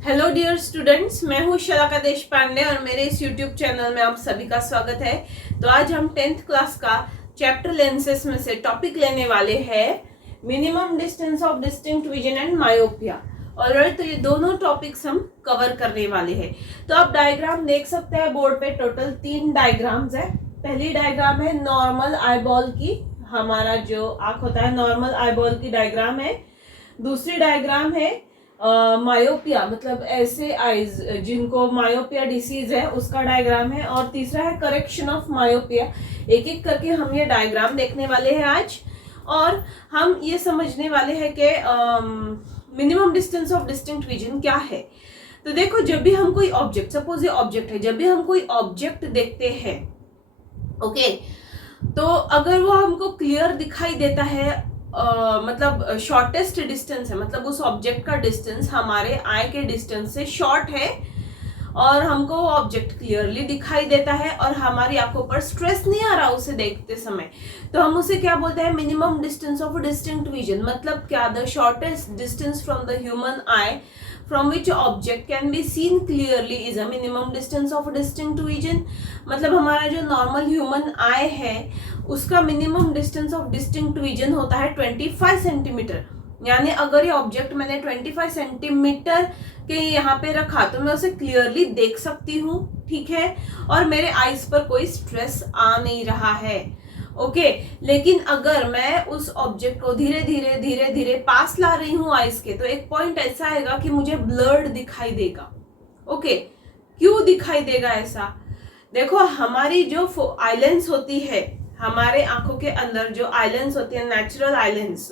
Hello dear students, मैं हूँ शलाका देश पांडे और मेरे इस यूट्यूब चैनल में आप सभी का स्वागत है। तो आज हम 10th क्लास का चैप्टर लेंसेस में से टॉपिक लेने वाले हैं minimum distance of distinct vision and myopia. Alright, तो ये दोनों टॉपिक्स हम कवर करने वाले हैं। तो आप डायग्राम देख सकते हैं बोर्ड पे। टोटल 3 डायग्राम्स है। पहली डायग्राम है नॉर्मल आईबॉल की, हमारा जो आंख होता है नॉर्मल आईबॉल की डायग्राम है। दूसरी डायग्राम है मायोपिया, मतलब ऐसे आईज जिनको मायोपिया डिसीज है उसका डायग्राम है। और तीसरा है करेक्शन ऑफ मायोपिया। एक एक करके हम ये डायग्राम देखने वाले हैं आज, और हम ये समझने वाले हैं कि minimum distance of distinct vision क्या है। तो देखो, जब भी हम कोई ऑब्जेक्ट, सपोज ये ऑब्जेक्ट है, जब भी हम कोई ऑब्जेक्ट देखते हैं, ओके, तो अगर वो हमको क्लियर दिखाई देता है, मतलब शॉर्टेस्ट डिस्टेंस है, मतलब उस ऑब्जेक्ट का डिस्टेंस हमारे आई के डिस्टेंस से शॉर्ट है और हमको वो ऑब्जेक्ट क्लियरली दिखाई देता है और हमारी आंखों पर स्ट्रेस नहीं आ रहा उसे देखते समय, तो हम उसे क्या बोलते हैं? Minimum distance of distinct vision. मतलब क्या? The shortest distance from the human I from which object can be seen clearly is a minimum distance of distinct vision। मतलब हमारा जो नॉर्मल ह्यूमन आई है उसका minimum distance of distinct vision होता है 25 centimetre. यानी अगर ये ऑब्जेक्ट मैंने 25 सेंटीमीटर के यहाँ पे रखा तो मैं उसे क्लियरली देख सकती हूँ, ठीक है, और मेरे आईज पर कोई स्ट्रेस आ नहीं रहा है, ओके। लेकिन अगर मैं उस ऑब्जेक्ट को धीरे धीरे पास ला रही हूँ आइस के, तो एक पॉइंट ऐसा आएगा कि मुझे ब्लर्ड दिखाई देगा, ओके। क्यों दिखाई देगा ऐसा? देखो, हमारी जो आइलेंस होती है, हमारे आंखों के अंदर जो आइलेंस होती है, नेचुरल आइलेंस,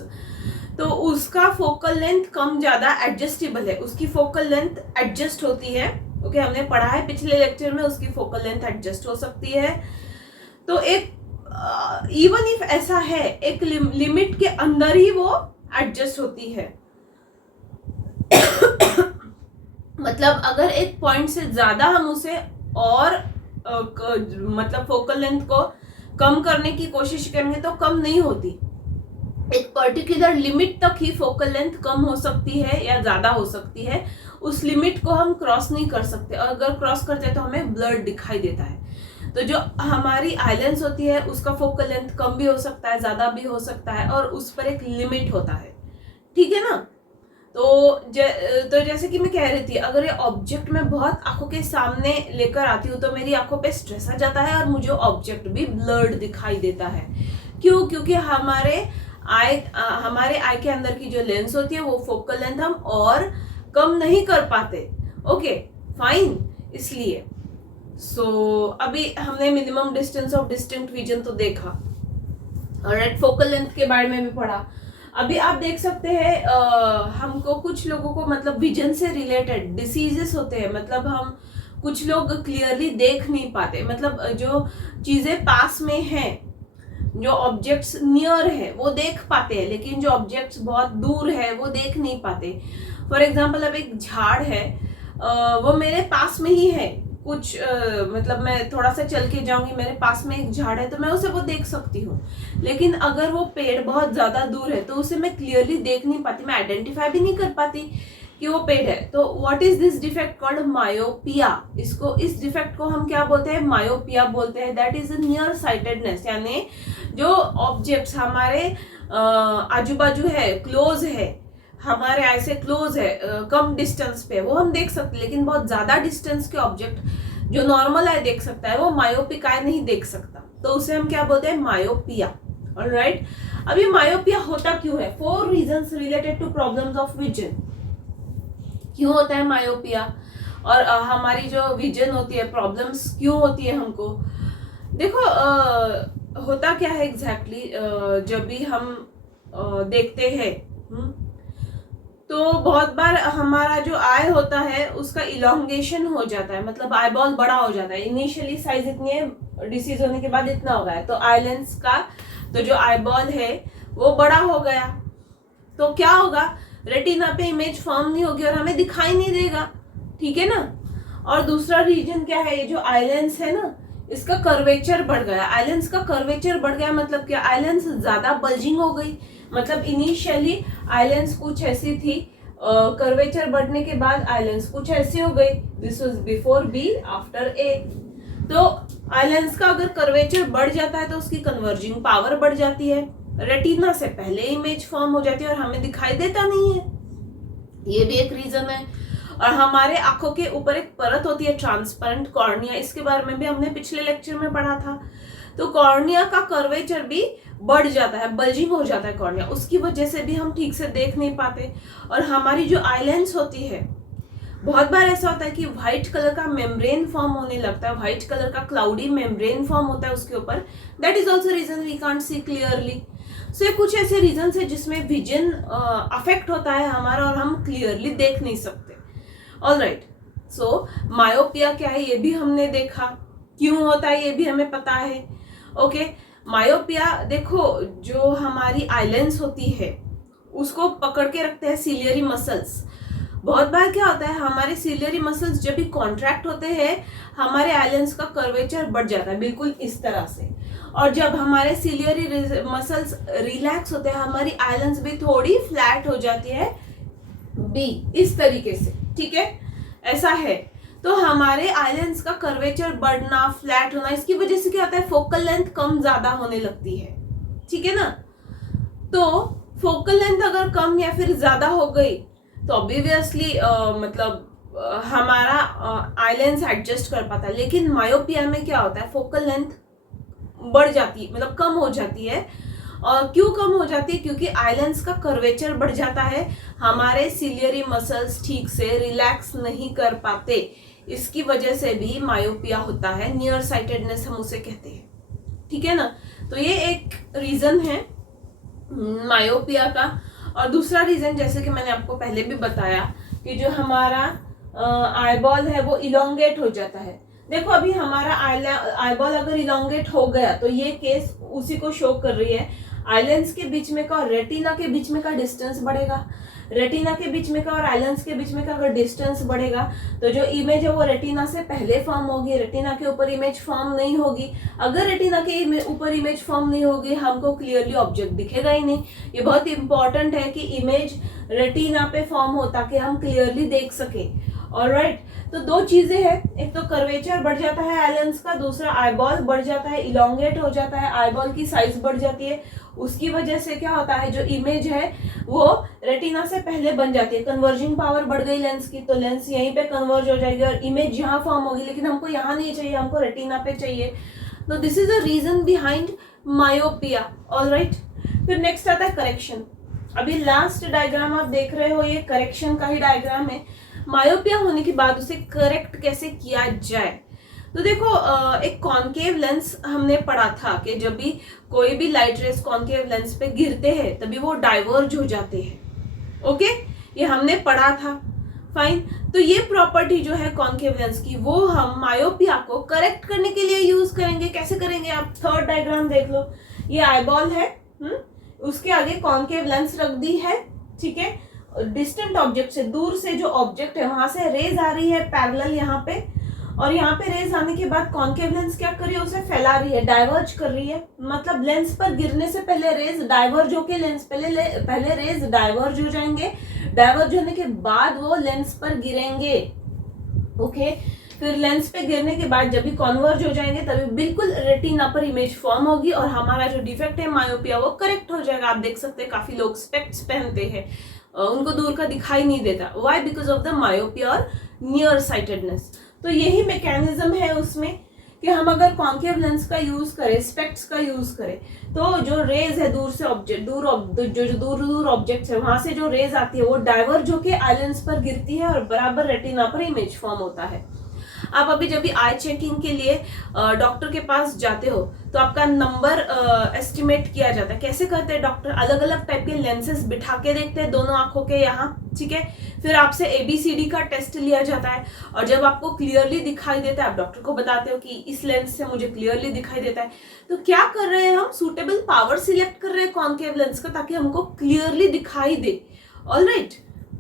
तो उसका फोकल लेंथ कम ज्यादा एडजस्टेबल है, उसकी फोकल लेंथ एडजस्ट होती है, ओके। हमने पढ़ा है पिछले लेक्चर में, उसकी फोकल लेंथ एडजस्ट हो सकती है। तो एक इवन इफ ऐसा है, एक लिमिट के अंदर ही वो एडजस्ट होती है। मतलब अगर एक पॉइंट से ज्यादा हम उसे और मतलब फोकल लेंथ को कम करने की कोशिश करेंगे तो कम नहीं होती। एक पर्टिकुलर लिमिट तक ही फोकल लेंथ कम हो सकती है या ज्यादा हो सकती है। उस लिमिट को हम क्रॉस नहीं कर सकते, और अगर क्रॉस करते हैं तो हमें ब्लर दिखाई देता है। तो जो हमारी आइलेंस होती है उसका फोकल लेंथ कम भी हो सकता है, ज्यादा भी हो सकता है, और उस पर एक लिमिट होता है, ठीक है ना। तो जैसे कि मैं कह रही थी, अगर ये ऑब्जेक्ट मैं बहुत आंखों के सामने लेकर आती हूँ तो मेरी आंखों पे स्ट्रेस आ जाता है और मुझे ऑब्जेक्ट भी ब्लर्ड दिखाई देता है। क्यों? क्योंकि हमारे आई के अंदर की जो लेंस होती है वो फोकल लेंथ हम और कम नहीं कर पाते, ओके फाइन। इसलिए अभी हमने minimum distance of distinct vision तो देखा, ऑलराइट, फोकल लेंथ के बारे में भी पढ़ा। अभी आप देख सकते हैं हमको कुछ लोगों को मतलब विजन से रिलेटेड डिसीजेस होते हैं। मतलब हम कुछ लोग क्लियरली देख नहीं पाते, मतलब जो चीजें पास में हैं, जो ऑब्जेक्ट्स नियर है वो देख पाते हैं, लेकिन जो ऑब्जेक्ट्स बहुत दूर है वो देख नहीं पाते। फॉर एग्जाम्पल, अब एक झाड़ है, वो मेरे पास में ही है, कुछ मतलब मैं थोड़ा सा चल के जाऊंगी, मेरे पास में एक झाड़ है तो मैं उसे वो देख सकती हूँ। लेकिन अगर वो पेड़ बहुत ज्यादा दूर है तो उसे मैं क्लियरली देख नहीं पाती, मैं आइडेंटिफाई भी नहीं कर पाती कि वो पेड़ है। तो what is this defect called? Myopia. इस डिफेक्ट को हम क्या बोलते हैं? मायोपिया बोलते हैं। दैट इज नियर साइटेडनेस, यानी जो ऑब्जेक्ट्स हमारे आजू बाजू है, क्लोज है, हमारे आई से क्लोज है, कम डिस्टेंस पे, वो हम देख सकते हैं, लेकिन बहुत ज्यादा डिस्टेंस के ऑब्जेक्ट जो नॉर्मल आई देख सकता है वो मायोपिक आई नहीं देख सकता, तो उसे हम क्या बोलते हैं? Myopia, alright. अब ये मायोपिया होता क्यों है? 4 reasons related to problems of vision. क्यों होता है मायोपिया, और हमारी जो विजन होती है, प्रॉब्लम्स क्यों होती है हमको? देखो, होता क्या है एग्जैक्टली, जब भी हम देखते हैं तो बहुत बार हमारा जो आई होता है उसका इलोंगेशन हो जाता है, मतलब आई बॉल बड़ा हो जाता है। इनिशियली साइज इतनी है, डिसीज होने के बाद इतना हो गया है, तो आई लेंस का तो जो आई बॉल है वो बड़ा हो गया, तो क्या होगा? रेटिना पे इमेज फॉर्म नहीं होगी और हमें दिखाई नहीं देगा, ठीक है ना। और दूसरा रीजन क्या है? ये जो आई लेंस है ना, इसका कर्वेचर बढ़ गया। आई लेंस का कर्वेचर बढ़ गया मतलब क्या? आई लेंस ज्यादा बल्जिंग हो गई। मतलब इनिशियली आई लेंस कुछ ऐसी थी कर्वेचर बढ़ने के बाद आई लेंस कुछ ऐसी हो गई, this was before b after a. तो आई लेंस का अगर कर्वेचर बढ़ जाता है तो उसकी कन्वर्जिंग पावर बढ़ जाती है, रेटिना से पहले इमेज फॉर्म हो जाती है और हमें दिखाई देता नहीं है, ये भी एक रीजन है। और हमारे आंखों के ऊपर एक परत होती है ट्रांसपेरेंट कॉर्निया, इसके बारे में भी हमने पिछले लेक्चर में पढ़ा था। तो कॉर्निया का कर्वेचर भी बढ़ जाता है, बल्जिंग हो जाता है कॉर्निया, उसकी वजह से भी हम ठीक से देख नहीं पाते। और हमारी जो आई लेंस होती है, बहुत बार ऐसा होता है कि व्हाइट कलर का मेम्ब्रेन फॉर्म होने लगता है, व्हाइट कलर का क्लाउडी मेम्ब्रेन फॉर्म होता है उसके ऊपर, that is also reason we can't see clearly. So ये कुछ ऐसे रीजन है जिसमें विजन अफेक्ट होता है हमारा और हम क्लियरली देख नहीं सकते। ऑलराइट, सो मायोपिया क्या है ये भी हमने देखा, क्यों होता है ये भी हमें पता है। ओके, मायोपिया देखो, जो हमारी आई लेंस होती है उसको पकड़ के रखते हैं सीलियरी मसल्स। बहुत बार क्या होता है, हमारे सीलियरी मसल्स जब भी कॉन्ट्रैक्ट होते हैं हमारे आई लेंस का कर्वेचर बढ़ जाता है, बिल्कुल इस तरह से। और जब हमारे सीलियरी मसल्स रिलैक्स होते हैं हमारी आई लेंस भी थोड़ी फ्लैट हो जाती है, बी इस तरीके से, ठीक है, ऐसा है। तो हमारे आई लेंस का कर्वेचर बढ़ना, फ्लैट होना, इसकी वजह से क्या होता है, फोकल लेंथ कम ज्यादा होने लगती है, ठीक है ना। तो फोकल लेंथ अगर कम या फिर ज्यादा हो गई तो ऑब्वियसली हमारा आई लेंस एडजस्ट कर पाता है। लेकिन मायोपिया में क्या होता है, फोकल लेंथ बढ़ जाती है, मतलब कम हो जाती है। और क्यों कम हो जाती है, क्योंकि आई लेंस का कर्वेचर बढ़ जाता है, हमारे सीलियरी मसल्स ठीक से रिलैक्स नहीं कर पाते, इसकी वजह से भी मायोपिया होता है, नियर साइटेडनेस हम उसे कहते हैं, ठीक है ना। तो ये एक रीजन है मायोपिया का। और दूसरा रीजन, जैसे कि मैंने आपको पहले भी बताया, कि जो हमारा आईबॉल है वो इलोंगेट हो जाता है। देखो अभी हमारा आईबॉल अगर इलोंगेट हो गया तो ये केस उसी को शो कर रही है, आई लेंस के बीच में का और रेटिना के बीच में का डिस्टेंस बढ़ेगा, रेटिना के बीच में का और आई लेंस के बीच में का अगर डिस्टेंस बढ़ेगा तो जो इमेज है वो रेटिना से पहले फॉर्म होगी, रेटिना के ऊपर इमेज फॉर्म नहीं होगी। अगर रेटिना के ऊपर इमेज फॉर्म नहीं होगी हमको क्लियरली ऑब्जेक्ट दिखेगा ही नहीं। ये बहुत इंपॉर्टेंट है कि इमेज रेटिना पे फॉर्म हो ताकि हम क्लियरली देख सके। ऑलराइट, तो दो चीजें हैं, एक तो कर्वेचर बढ़ जाता है आई लेंस का, दूसरा आईबॉल बढ़ जाता है, इलोंगेट हो जाता है, आईबॉल की साइज बढ़ जाती है, उसकी वजह से क्या होता है, जो इमेज है वो रेटिना से पहले बन जाती है, कन्वर्जिंग पावर बढ़ गई लेंस की, तो लेंस यहीं पे कन्वर्ज हो जाएगी और इमेज यहाँ फॉर्म होगी, लेकिन हमको यहाँ नहीं चाहिए, हमको रेटिना पे चाहिए। तो this is the reason behind myopia. Alright, फिर नेक्स्ट आता है करेक्शन। अभी लास्ट डायग्राम आप देख रहे हो, ये करेक्शन का ही डायग्राम है। मायोपिया होने के बाद उसे करेक्ट कैसे किया जाए, तो देखो एक कॉन्केव लेंस हमने पढ़ा था कि जब भी कोई भी लाइट रेस कॉन्केव लेंस पे गिरते हैं तभी वो डाइवर्ज हो जाते हैं। ओके, ये हमने पढ़ा था, फाइन। तो ये प्रॉपर्टी जो है कॉन्केव लेंस की वो हम मायोपिया को करेक्ट करने के लिए यूज करेंगे। कैसे करेंगे, आप थर्ड डायग्राम देख लो, ये आईबॉल है, उसके आगे कॉन्केव लेंस रख दी है, ठीक है। डिस्टेंट ऑब्जेक्ट से, दूर से जो ऑब्जेक्ट है वहां से रेज आ रही है पैरेलल यहाँ पे, और यहाँ पे रेज आने के बाद कॉन्केव लेंस क्या कर रही है, उसे फैला रही है, डाइवर्ज कर रही है। मतलब लेंस पर गिरने से पहले रेज डाइवर्ज होके लेंस पहले रेज डाइवर्ज हो जाएंगे, डाइवर्ज होने के बाद वो लेंस पर गिरेंगे। ओके, फिर लेंस पे गिरने के बाद जब भी कॉन्वर्ज हो जाएंगे तभी बिल्कुल रेटिना पर इमेज फॉर्म होगी और हमारा जो डिफेक्ट है मायोपिया वो करेक्ट हो जाएगा। आप देख सकते हैं काफी लोग स्पेक्ट्स पहनते हैं, उनको दूर का दिखाई नहीं देता, why, because of the myopia और नियर साइटेडनेस। तो यही मैकेनिज्म है उसमें कि हम अगर कॉन्केव लेंस का यूज करें, स्पेक्ट्स का यूज करें, तो जो रेज है दूर से ऑब्जेक्ट, दूर ऑब्जेक्ट्स है वहां से जो रेज आती है वो डाइवर्ज होके आई लेंस पर गिरती है और बराबर रेटिना पर इमेज फॉर्म होता है। आप अभी जब भी आई चेकिंग के लिए डॉक्टर के पास जाते हो तो आपका नंबर एस्टिमेट किया जाता है। कैसे करते हैं डॉक्टर, अलग अलग टाइप के लेंसेज बिठा के देखते हैं दोनों आंखों के यहाँ, ठीक है। फिर आपसे ABCD का टेस्ट लिया जाता है और जब आपको क्लियरली दिखाई देता है आप डॉक्टर को बताते हो कि इस लेंस से मुझे क्लियरली दिखाई देता है। तो क्या कर रहे हैं हम, सूटेबल पावर सिलेक्ट कर रहे हैं कॉन्केव लेंस का ताकि हमको क्लियरली दिखाई दे। Alright,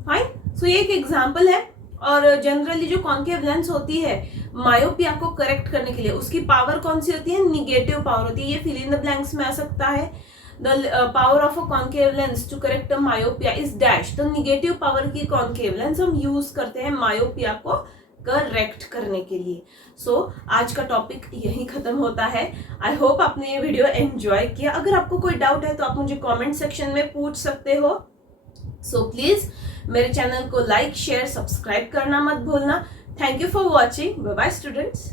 fine. सो ये एक एग्जाम्पल है। और जनरली जो कॉन्केव लेंस होती है मायोपिया को करेक्ट करने के लिए उसकी पावर कौन सी होती है, निगेटिव पावर होती है। ये फिल इन द ब्लैंक्स में आ सकता है। The power of a concave lens to correct a myopia is dash. तो निगेटिव पावर की कॉन्केव लेंस हम यूज करते हैं मायोपिया को करेक्ट करने के लिए। सो आज का टॉपिक यही खत्म होता है। आई होप आपने ये वीडियो एंजॉय किया। अगर आपको कोई डाउट है तो आप मुझे कमेंट सेक्शन में पूछ सकते हो। सो प्लीज मेरे चैनल को लाइक शेयर सब्सक्राइब करना मत भूलना। Thank you for watching. Bye bye students.